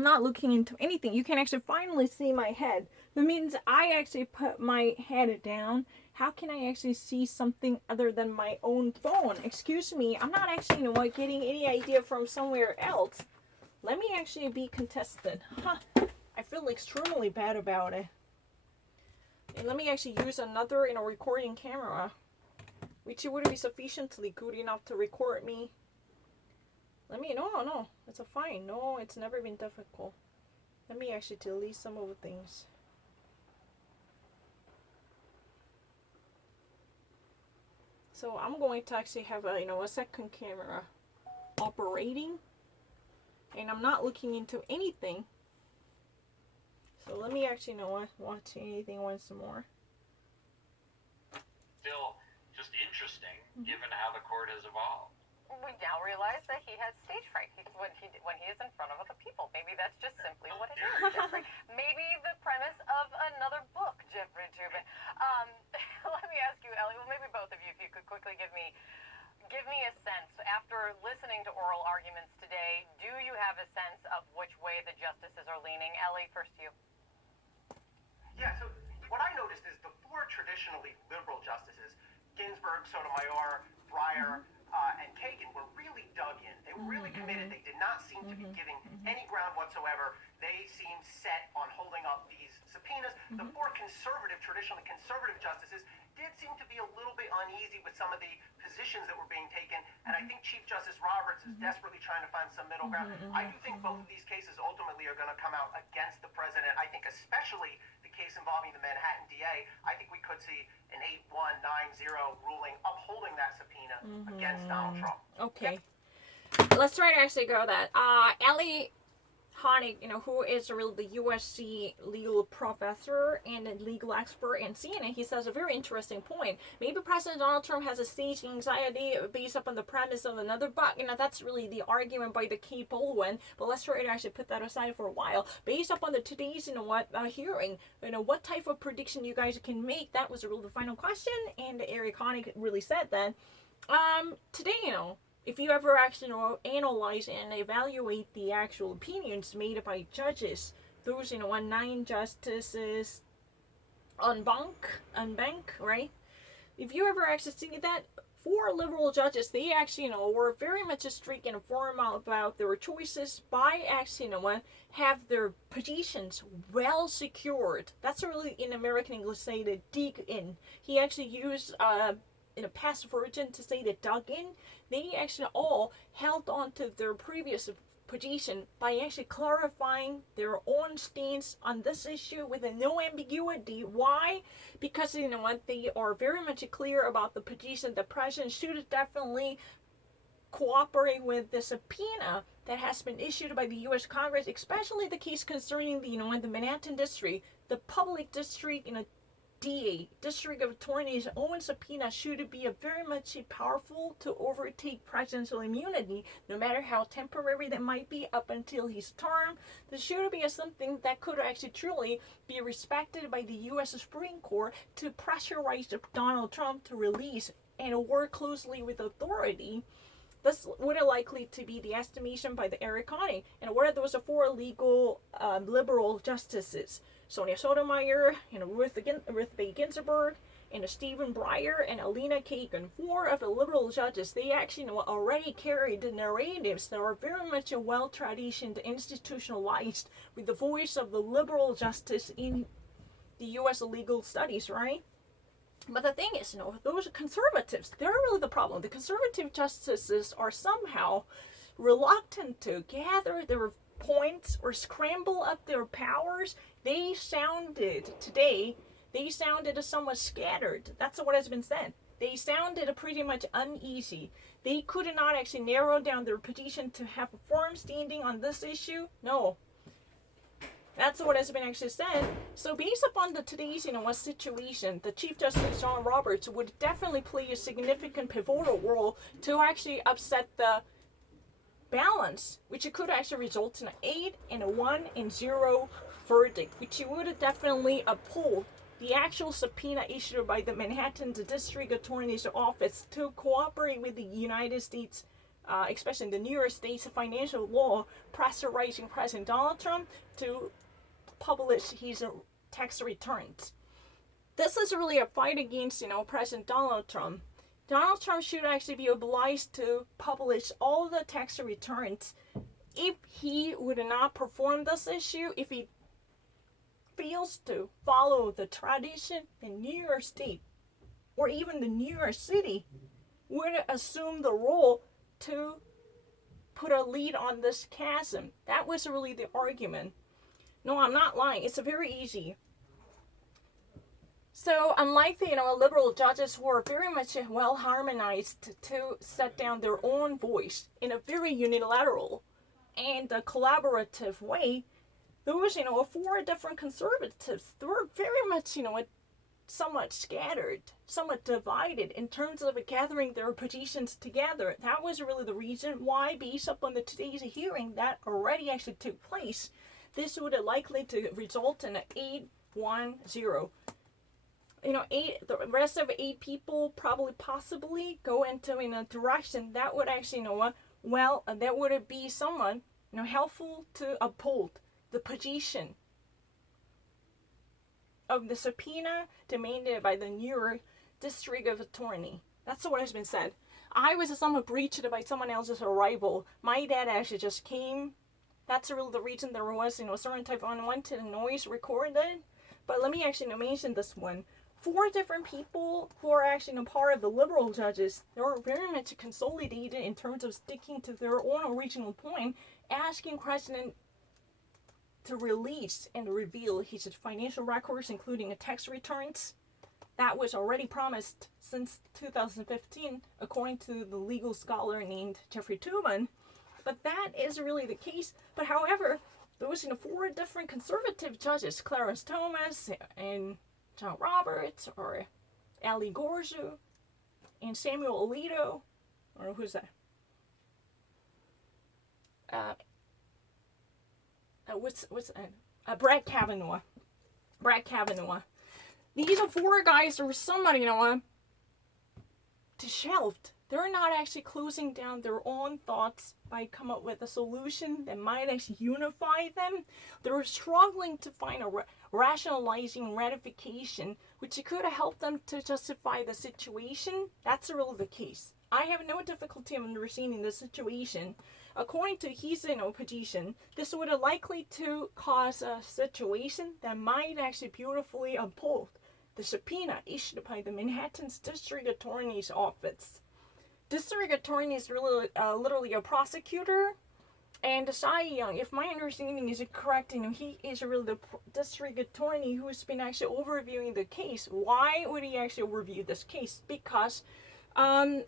I'm not looking into anything. You can actually finally see my head. That means I actually put my head down. How can I actually see something other than my own phone? Excuse me, I'm not actually, getting any idea from somewhere else. Let me actually be contested. I feel extremely bad about it. And let me actually use another, recording camera, which would be sufficiently good enough to record me. No, it's a fine. No, it's never been difficult. Let me actually delete some of the things. So I'm going to actually have a second camera operating, and I'm not looking into anything. So let me actually watch anything once more. Still just interesting, given how the court has evolved. We now realize that he has stage fright when he is in front of other people. Maybe that's just simply what it is, Jeffrey. Maybe the premise of another book, Jeffrey Toobin. Let me ask you, Ellie, well, maybe both of you, if you could quickly give me a sense, after listening to oral arguments today, do you have a sense of which way the justices are leaning? Ellie, first to you. Yeah, so what I noticed is the four traditionally liberal justices, Ginsburg, Sotomayor, Breyer, and Kagan, were really dug in. They were really committed. They did not seem to be giving any ground whatsoever. They seemed set on holding up these subpoenas. The four traditionally conservative justices did seem to be a little bit uneasy with some of the positions that were being taken, and I think Chief Justice Roberts is desperately trying to find some middle ground. I do think both of these cases ultimately are going to come out against the president. I think especially the case involving the Manhattan DA, I think we could see an 8-1, 9-0 ruling upholding that subpoena against Donald Trump. Okay. Let's try to actually go that. Ellie Honig, who is really the USC legal professor and a legal expert in CNN, he says a very interesting point. Maybe President Donald Trump has a stage anxiety based upon the premise of another book. That's really the argument by the Kate Bolwin. But let's try to actually put that aside for a while. Based upon the today's, hearing, what type of prediction you guys can make? That was really the final question, and Eric Honig really said that. Today, if you ever actually analyze and evaluate the actual opinions made by judges, those 9 justices on bank, right? If you ever actually see that, 4 liberal judges, they actually were very much strict and formal about their choices by actually have their positions well secured. That's really in American English say to dig in. He actually used in a past version to say that dug in. They actually all held on to their previous position by actually clarifying their own stance on this issue with no ambiguity. Why? Because they are very much clear about the position the president should definitely cooperate with the subpoena that has been issued by the U.S. Congress, especially the case concerning the the Manhattan district, the public district DA, District Attorney's own subpoena should be a very much powerful to overtake presidential immunity, no matter how temporary that might be up until his term. This should be something that could actually truly be respected by the U.S. Supreme Court to pressurize Donald Trump to release and work closely with authority. This would likely to be the estimation by the Eric Honig. And what are those 4 legal liberal justices? Sonia Sotomayor, Ruth Bader Ginsburg, and Stephen Breyer, and Elena Kagan. 4 of the liberal judges, they actually already carry the narratives that are very much well-traditioned, institutionalized, with the voice of the liberal justice in the U.S. legal studies, right? But the thing is, those conservatives, they're really the problem. The conservative justices are somehow reluctant to gather their points or scramble up their powers. They sounded somewhat scattered. That's what has been said. They sounded pretty much uneasy. They could not actually narrow down their position to have a firm standing on this issue. No. That's what has been actually said. So based upon today's situation, the Chief Justice John Roberts would definitely play a significant pivotal role to actually upset the balance, which could actually result in an 8 and a 1 and 0 verdict, which would definitely uphold the actual subpoena issued by the Manhattan District Attorney's Office to cooperate with the United States especially in the New York State's financial law, pressurizing President Donald Trump to publish his tax returns. This is really a fight against, President Donald Trump. Donald Trump should actually be obliged to publish all the tax returns. If he would not perform this issue, if he fails to follow the tradition, the New York State or even the New York City would assume the role to put a lid on this chasm. That was really the argument. No, I'm not lying. It's very easy. So unlike the liberal judges who are very much well harmonized to set down their own voice in a very unilateral and a collaborative way, those 4 different conservatives, they were very much somewhat scattered, somewhat divided in terms of gathering their positions together. That was really the reason why, based upon the today's hearing that already actually took place, this would likely to result in an 8-1-0. The rest of 8 people probably possibly go into in a direction that would actually, that would be someone, helpful to uphold the position of the subpoena demanded by the New York District Attorney. That's what has been said. I was somewhat breached by someone else's arrival. My dad actually just came. That's really the reason there was, a certain type of unwanted noise recorded. But let me actually mention this one. 4 different people who are actually part of the liberal judges, they were very much consolidated in terms of sticking to their own original point, asking President to release and reveal his financial records, including tax returns. That was already promised since 2015, according to the legal scholar named Jeffrey Toobin. But that is really the case. But however, those 4 different conservative judges, Clarence Thomas and John Roberts, or Ali Gorsu, and Samuel Alito, or who's that? Brett Kavanaugh. These are 4 guys that were somebody, disheveled. They're not actually closing down their own thoughts by come up with a solution that might actually unify them. They're struggling to find a rationalizing ratification which could have helped them to justify the situation. That's really the case. I have no difficulty in understanding the situation. According to his position, this would have likely to cause a situation that might actually beautifully uphold the subpoena issued by the Manhattan's District Attorney's Office. District Attorney is really literally a prosecutor, and Cy Young, if my understanding is correct, he is really the district attorney who's been actually overviewing the case. Why would he actually overview this case? Because the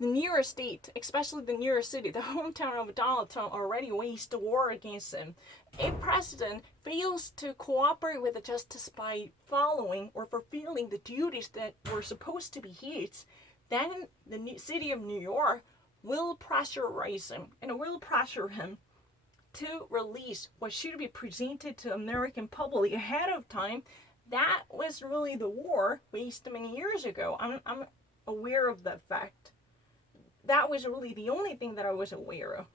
New York State, especially the New York City, the hometown of Donald Trump, already waged a war against him. If President fails to cooperate with the justice by following or fulfilling the duties that were supposed to be his, then the city of New York will pressurize him and will pressure him to release what should be presented to American public ahead of time. That was really the war waged many years ago. I'm aware of that fact. That was really the only thing that I was aware of.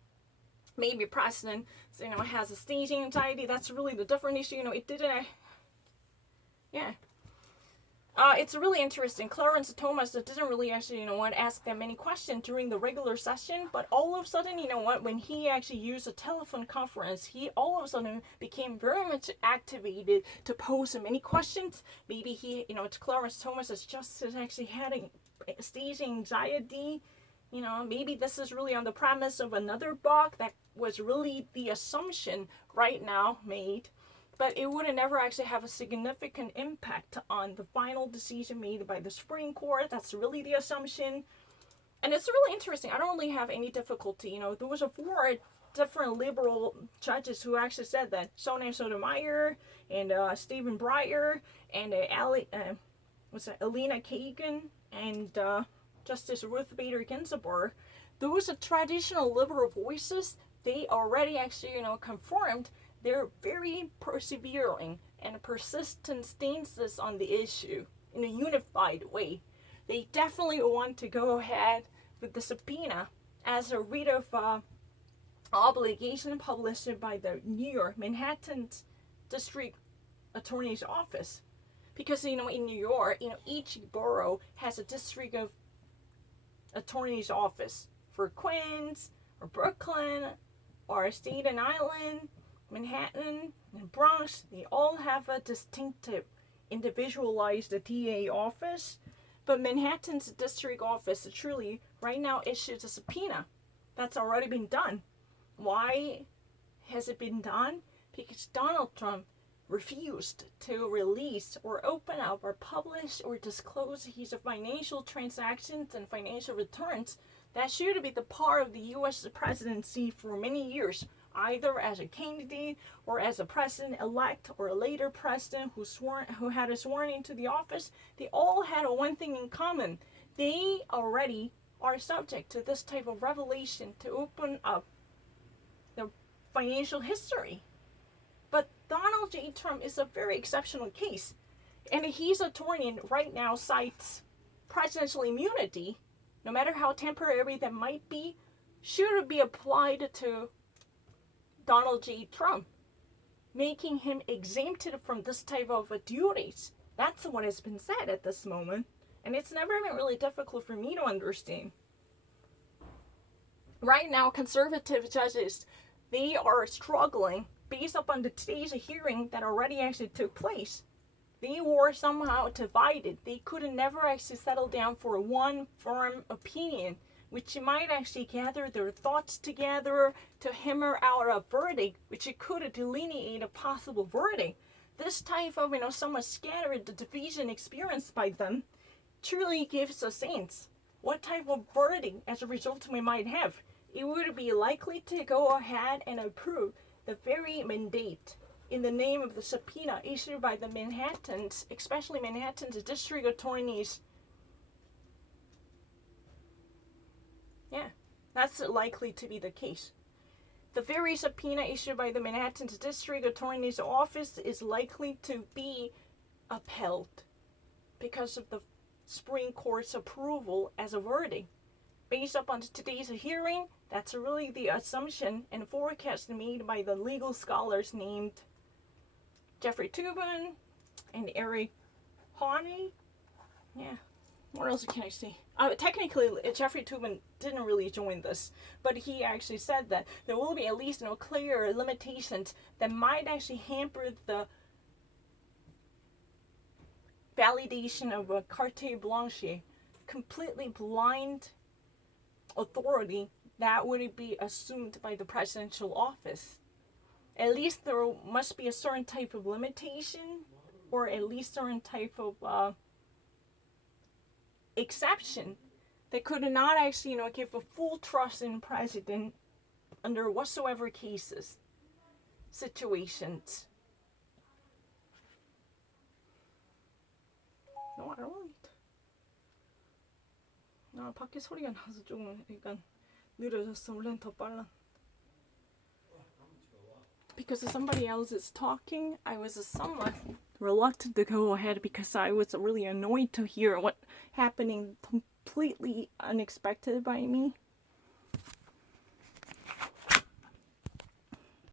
Maybe President, has a staging anxiety. That's really the different issue. It didn't. Yeah. It's really interesting. Clarence Thomas didn't really actually, ask that many questions during the regular session, but all of a sudden, when he actually used a telephone conference, he all of a sudden became very much activated to pose many questions. Maybe he, Clarence Thomas is just actually having stage anxiety. Maybe this is really on the premise of another book that was really the assumption right now made. But it would never actually have a significant impact on the final decision made by the Supreme Court. That's really the assumption. And it's really interesting. I don't really have any difficulty. There was 4 different liberal judges who actually said that. Sonia Sotomayor and Stephen Breyer and Elena Kagan and Justice Ruth Bader Ginsburg. Those are traditional liberal voices. They already actually, confirmed they're very persevering and persistent stances on the issue in a unified way. They definitely want to go ahead with the subpoena as a writ of obligation published by the New York Manhattan District Attorney's Office. Because, in New York, each borough has a district of attorney's office. For Queens, or Brooklyn, or Staten Island, Manhattan, and Bronx, they all have a distinctive, individualized DA office. But Manhattan's district office truly, right now, issues a subpoena. That's already been done. Why has it been done? Because Donald Trump refused to release or open up or publish or disclose his financial transactions and financial returns that should be the part of the U.S. presidency for many years, either as a candidate or as a president-elect or a later president who had sworn into the office. They all had one thing in common. They already are subject to this type of revelation to open up their financial history. But Donald J. Trump is a very exceptional case. And his attorney right now cites presidential immunity, no matter how temporary that might be, should be applied to Donald J. Trump, making him exempted from this type of duties. That's what has been said at this moment. And it's never been really difficult for me to understand. Right now, conservative judges, they are struggling based upon today's hearing that already actually took place. They were somehow divided. They could never actually settle down for one firm opinion, which might actually gather their thoughts together to hammer out a verdict, which could delineate a possible verdict. This type of, somewhat scattered division experienced by them truly gives a sense what type of verdict as a result we might have. It would be likely to go ahead and approve the very mandate in the name of the subpoena issued by the Manhattans, especially Manhattan's district attorneys. Yeah, that's likely to be the case. The very subpoena issued by the Manhattan's district attorney's office is likely to be upheld because of the Supreme Court's approval as a verdict. Based upon today's hearing, that's really the assumption and forecast made by the legal scholars named Jeffrey Toobin and Eric Haney. Yeah, what else can I say? Technically, Jeffrey Toobin didn't really join this, but he actually said that there will be at least clear limitations that might actually hamper the validation of a carte blanche, completely blind authority that would be assumed by the presidential office. At least there must be a certain type of limitation, or at least certain type of exception that could not actually, give a full trust in president under whatsoever cases, situations. No, alright. 밖에 소리가 나서 조금 약간 느려졌어. 원래는 더 빨라. Because somebody else is talking, I was somewhat reluctant to go ahead because I was really annoyed to hear what happening completely unexpected by me.